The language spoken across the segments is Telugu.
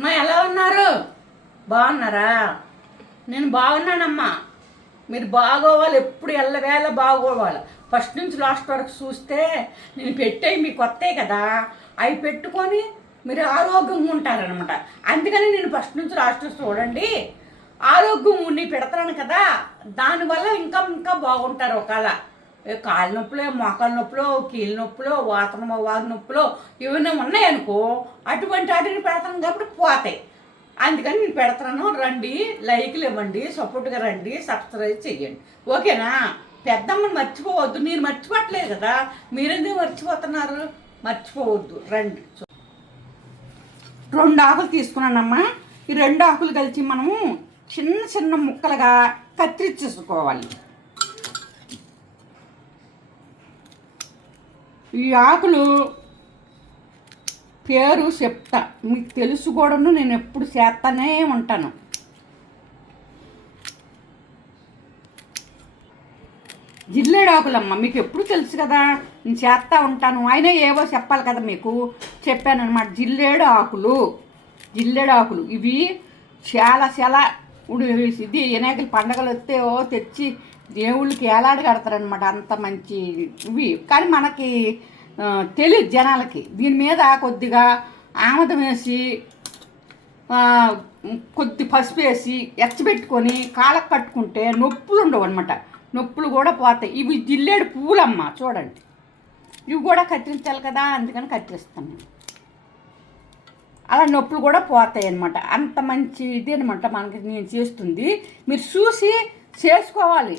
అమ్మా ఎలా ఉన్నారు? బాగున్నారా? నేను బాగున్నానమ్మా. మీరు బాగోవాలి ఎప్పుడు ఎల్లవేళ బాగోవాలి. ఫస్ట్ నుంచి లాస్ట్ వరకు చూస్తే నేను పెట్టే మీకు కొత్తే కదా. అవి పెట్టుకొని మీరు ఆరోగ్యంగా ఉంటారనమాట అందుకని నేను ఫస్ట్ నుంచి లాస్ట్ చూడండి. ఆరోగ్యం ఉండి పెడతాను కదా. దానివల్ల ఇంకా ఇంకా బాగుంటారు ఒకవేళ. కాళ్ళ నొప్పులో మోకాళ్ళ నొప్పులో కీళ్ళ నొప్పులో వాతన వారి నొప్పులో ఇవన్నీ ఉన్నాయనుకో అటువంటి వాటిని పెడతాను కాబట్టి పోతాయి. అందుకని నేను పెడతాను రండి లైక్లు ఇవ్వండి సపోర్ట్గా రండి సబ్స్క్రైబ్ చెయ్యండి ఓకేనా? పెద్దమ్మని మర్చిపోవద్దు నేను మర్చిపోవట్లేదు కదా. మీరెందుకు మర్చిపోతున్నారు? మర్చిపోవద్దు రండి. రెండు ఆకులు తీసుకున్నానమ్మా. ఈ రెండు ఆకులు కలిసి మనము చిన్న చిన్న ముక్కలుగా కత్తిరించేసుకోవాలి ఈ ఆకులు పేరు చెప్తా. మీకు తెలుసు కూడాను నేను ఎప్పుడు చేస్తానే ఉంటాను. జిల్లేడాకులమ్మ మీకు ఎప్పుడు తెలుసు కదా? నేను చేస్తా ఉంటాను. అయినా ఏవో చెప్పాలి కదా మీకు. చెప్పాను అనమాట జిల్లేడు ఆకులు. జిల్లేడు ఆకులు. ఇవి చాలా చాలా ఉండి ఇది వినాయకుల పండగలు వస్తే ఓ తెచ్చి దేవుళ్ళకి ఏలాడి కడతారనమాట అంత మంచి ఇవి. కానీ మనకి తెలియదు జనాలకి. దీని మీద కొద్దిగా ఆమదం వేసి కొద్ది పసుపు వేసి ఎచ్చబెట్టుకొని కాళ్ళకు కట్టుకుంటే నొప్పులు ఉండవు అనమాట నొప్పులు కూడా పోతాయి. ఇవి జిల్లేడు పువ్వులమ్మ చూడండి. ఇవి కూడా కత్తిరించాలి కదా అందుకని కత్తిరిస్తాను నేను. అలా నొప్పులు కూడా పోతాయి అనమాట అంత మంచి ఇది అనమాట మనకి నేను చేస్తుంది. మీరు చూసి చేసుకోవాలి.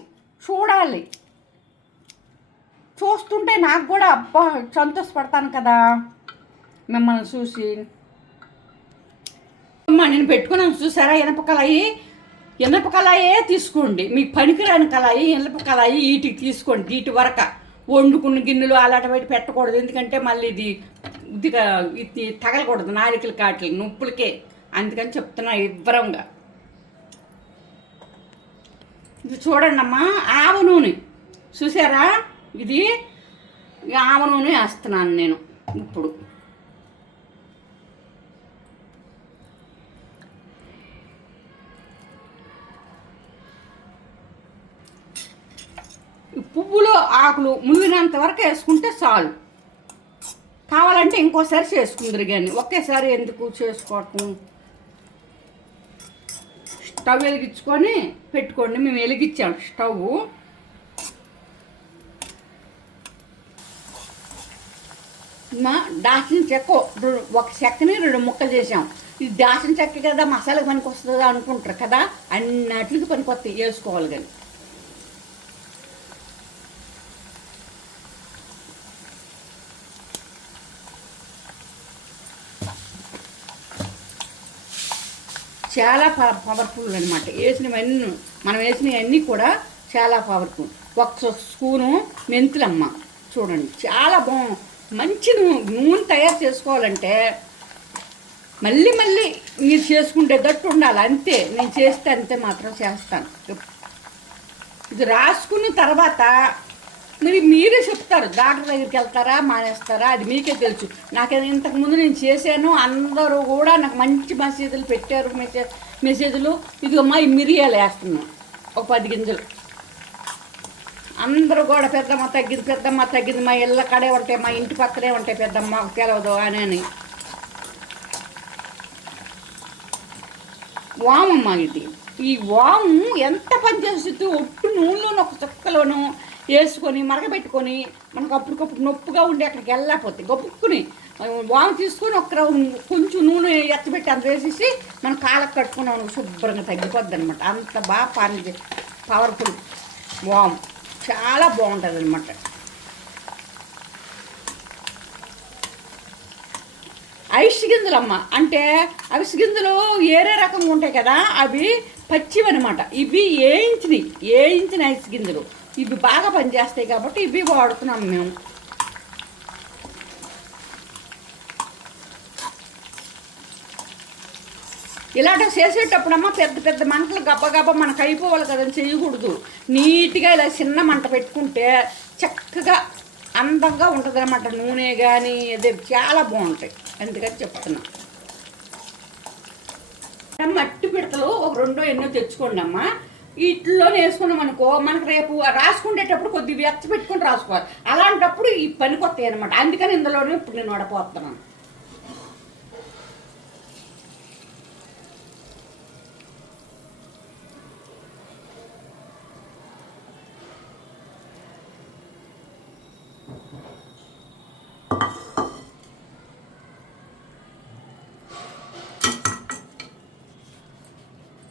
చూడాలి. చూస్తుంటే నాకు కూడా అబ్బా సంతోషపడతాను కదా. మిమ్మల్ని చూసి. అమ్మా నేను పెట్టుకున్నాను చూసారా? ఇనప కళాయి ఇనప కళాయే తీసుకోండి. మీకు పనికిరాని కళాయి ఇనప కళాయి వీటికి తీసుకోండి. వీటి వరక వండుకున్న గిన్నెలు అలాంటి బయట పెట్టకూడదు. ఎందుకంటే మళ్ళీ ఇది ఇది తగలకూడదు. నాలికలు కాటికి నొప్పులకే. అందుకని చెప్తున్నా ఇవ్వరంగా ఇది చూడండి అమ్మా ఆవ నూనె. చూసారా? ఇది ఆవ నూనె వేస్తున్నాను నేను ఇప్పుడు. ఈ పువ్వులు ఆకులు మునిగినంత వరకు వేసుకుంటే చాలు. కావాలంటే ఇంకోసారి చేసుకుందరు కానీ ఒకేసారి ఎందుకు చేసుకోవటం? స్టవ్ వెలిగించుకొని పెట్టుకోండి. మేము వెలిగించాం స్టవ్ మా దాచిన చెక్క ఒక చెక్కని రెండు ముక్కలు చేసాం ఇది దాచిన చెక్క కదా మసాలా పనికి వస్తుందా అనుకుంటారు కదా? అన్నట్లకి పనికి వస్తాయి వేసుకోవాలి కానీ. చాలా ప- పవర్ఫుల్ అనమాట వేసినవన్నీ మనం వేసినవన్నీ కూడా చాలా పవర్ఫుల్ ఒక స్పూను మెంతులమ్మ చూడండి. చాలా బాగు మంచి నూనె తయారు చేసుకోవాలంటే మళ్ళీ మళ్ళీ మీరు చేసుకుంటేటట్టు ఉండాలి. అంతే. నేను చేస్తే అంతే మాత్రం చేస్తాను. ఇది రాసుకున్న తర్వాత మీరు మీరే చెప్తారు. డాక్టర్ దగ్గరికి వెళ్తారా? మానేస్తారా? అది మీకే తెలుసు. నాకు ఇంతకుముందు నేను చేశాను. అందరూ కూడా నాకు మంచి మెసేజ్లు పెట్టారు. మెసేజ్ మెసేజ్లు. ఇది మా మిరియాలు వేస్తున్నాను ఒక పది గింజలు. అందరూ కూడా పెద్దమ్మ తగ్గింది పెద్దమ్మ తగ్గింది. మా ఇళ్ళ కడే ఉంటాయి మా ఇంటి పక్కనే ఉంటాయి పెద్దమ్మ. తెలవదు. అని అని. వామమ్మ ఇది. ఈ వాము ఎంత పనిచేస్తుంది ఒట్టు నూనెలోనూ ఒక చుక్కలోనూ వేసుకొని మరగబెట్టుకొని మనకు అప్పటికప్పుడు నొప్పుగా ఉండి అక్కడికి వెళ్ళకపోతే గొప్పుకుని వాము తీసుకొని ఒక కొంచెం నూనె ఎత్తబెట్టి అంత వేసేసి మనం కాళ్ళకు కట్టుకున్నాం శుభ్రంగా తగ్గిపోద్ది అనమాట అంత బాగా పని పవర్ఫుల్ వాము. చాలా బాగుంటుంది అనమాట ఐస్ గింజలు అమ్మ అంటే అవి గింజలు ఏరే రకంగా ఉంటాయి కదా అవి పచ్చివనమాట ఇవి వేయించినవి వేయించిన ఐస్ గింజలు? ఇవి బాగా పనిచేస్తాయి కాబట్టి ఇవి వాడుతున్నాం మేము. ఇలాంటివి చేసేటప్పుడమ్మా పెద్ద పెద్ద మంటలు గబ్బగబ్బ మనకు అయిపోవాలి కదని చేయకూడదు. నీట్గా ఇలా చిన్న మంట పెట్టుకుంటే చక్కగా అందంగా ఉంటుంది అనమాట నూనె కానీ అదే చాలా బాగుంటాయి. అందుకని చెప్తున్నా. పిడతలు ఒక రెండో ఎన్నో తెచ్చుకోండి అమ్మా ఇట్లో వేసుకున్నాం అనుకో మనకు రేపు రాసుకునేటప్పుడు కొద్ది వెచ్చ పెట్టుకొని రాసుకోవాలి. అలాంటప్పుడు ఈ పని కొత్త అనమాట అందుకని ఇందులోనే ఇప్పుడు నేను వడపోతున్నాను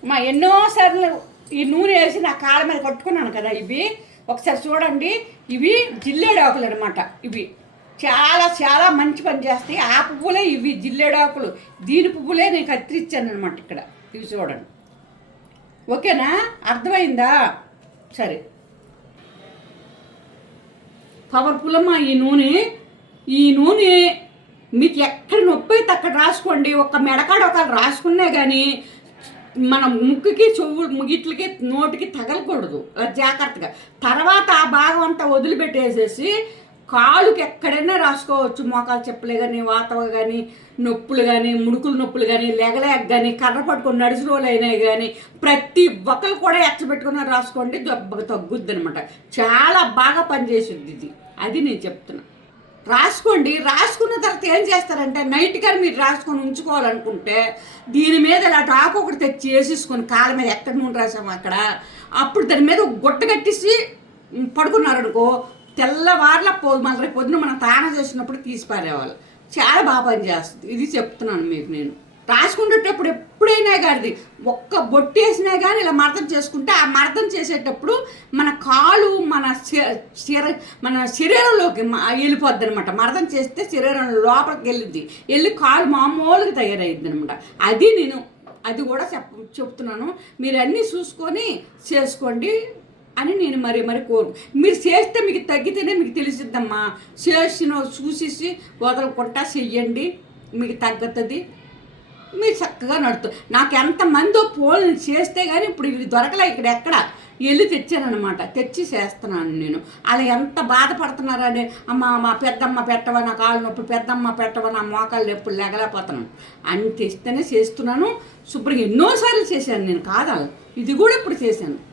మా ఎన్నోసార్లు ఈ నూనె వేసి నా కాళ్ళ మీద కట్టుకున్నాను కదా ఇవి. ఒకసారి చూడండి. ఇవి జిల్లేడాకులు అనమాట ఇవి చాలా చాలా మంచి పని చేస్తాయి. ఆ పువ్వులే ఇవి జిల్లేడాకులు. దీని పువ్వులే నేను కత్తిరించాను అనమాట ఇక్కడ. ఇవి చూడండి. ఓకేనా? అర్థమైందా? సరే. పవర్ఫుల్ అమ్మా ఈ నూనె. ఈ నూనె మీకు ఎక్కడ నొప్పి అయితే అక్కడ రాసుకోండి. ఒక మెడకాడ ఒక రాసుకున్నా కానీ మన ముక్కుకి చెవు ముగిట్లకి నోటికి తగలకూడదు. జాగ్రత్తగా. తర్వాత ఆ భాగం అంతా వదిలిపెట్టేసేసి కాలుకి ఎక్కడైనా రాసుకోవచ్చు. మోకాలు చెప్పులే కానీ వాతవ కానీ నొప్పులు కానీ ముడుకులు నొప్పులు కానీ లెగలేక కానీ కర్ర పట్టుకొని నడిచి కానీ ప్రతి ఒక్కరు కూడా ఎచ్చబెట్టుకుని రాసుకోండి. దెబ్బకు తగ్గుద్ది అనమాట చాలా బాగా పనిచేసింది ఇది. అది నేను చెప్తున్నా. రాసుకోండి. రాసుకున్న తర్వాత ఏం చేస్తారంటే నైట్ కానీ మీరు రాసుకొని ఉంచుకోవాలనుకుంటే దీని మీద ఇలా టాకు ఒకటి తెచ్చి వేసేసుకొని కాళ్ళ మీద ఎక్కడ నుండి రాసాము అక్కడ అప్పుడు దాని మీద గుట్ట కట్టేసి పడుకున్నారనుకో తెల్లవార్ల పో మళ్ళీ రేపు పొద్దున మనం తాన చేసినప్పుడు తీసి పారేవాళ్ళు. చాలా బాగా పని చేస్తుంది ఇది చెప్తున్నాను మీకు నేను. రాసుకునేటప్పుడు ఎప్పుడైనా కానీ ఒక్క బొట్టేసినా కానీ ఇలా మర్దం చేసుకుంటే ఆ మర్దం చేసేటప్పుడు మన కాలు మన శ- శరీర మన శరీరంలోకి వెళ్ళిపోద్ది అనమాట మర్దం చేస్తే శరీరం లోపలికి వెళ్ళిద్ది. వెళ్ళి కాలు మామూలుగా తయారైంది అనమాట అది నేను అది కూడా చెప్ చెప్తున్నాను. మీరు అన్నీ చూసుకొని చేసుకోండి అని నేను మరి మరి కోరు. మీరు చేస్తే మీకు తగ్గితేనే మీకు తెలిసిద్దమ్మా. చేసిన చూసేసి వదలకుండా చెయ్యండి. మీకు తగ్గుతుంది. మీరు చక్కగా నడుతూ నాకు ఎంతమందో పోలు చేస్తే కానీ ఇప్పుడు ఇవి దొరకలే ఇక్కడ ఎక్కడ? వెళ్ళి తెచ్చానమాట తెచ్చి చేస్తున్నాను నేను. అలా ఎంత బాధపడుతున్నారని అమ్మ మా పెద్దమ్మ పెట్టవా నా కాళ్ళు నొప్పి పెద్దమ్మ పెట్టవా నా మోకాళ్ళు నొప్పులు లేగలేకపోతున్నాను. అని తెస్తేనే చేస్తున్నాను. శుభ్రంగా ఎన్నోసార్లు చేశాను నేను. కాదా ఇది కూడా ఇప్పుడు చేశాను.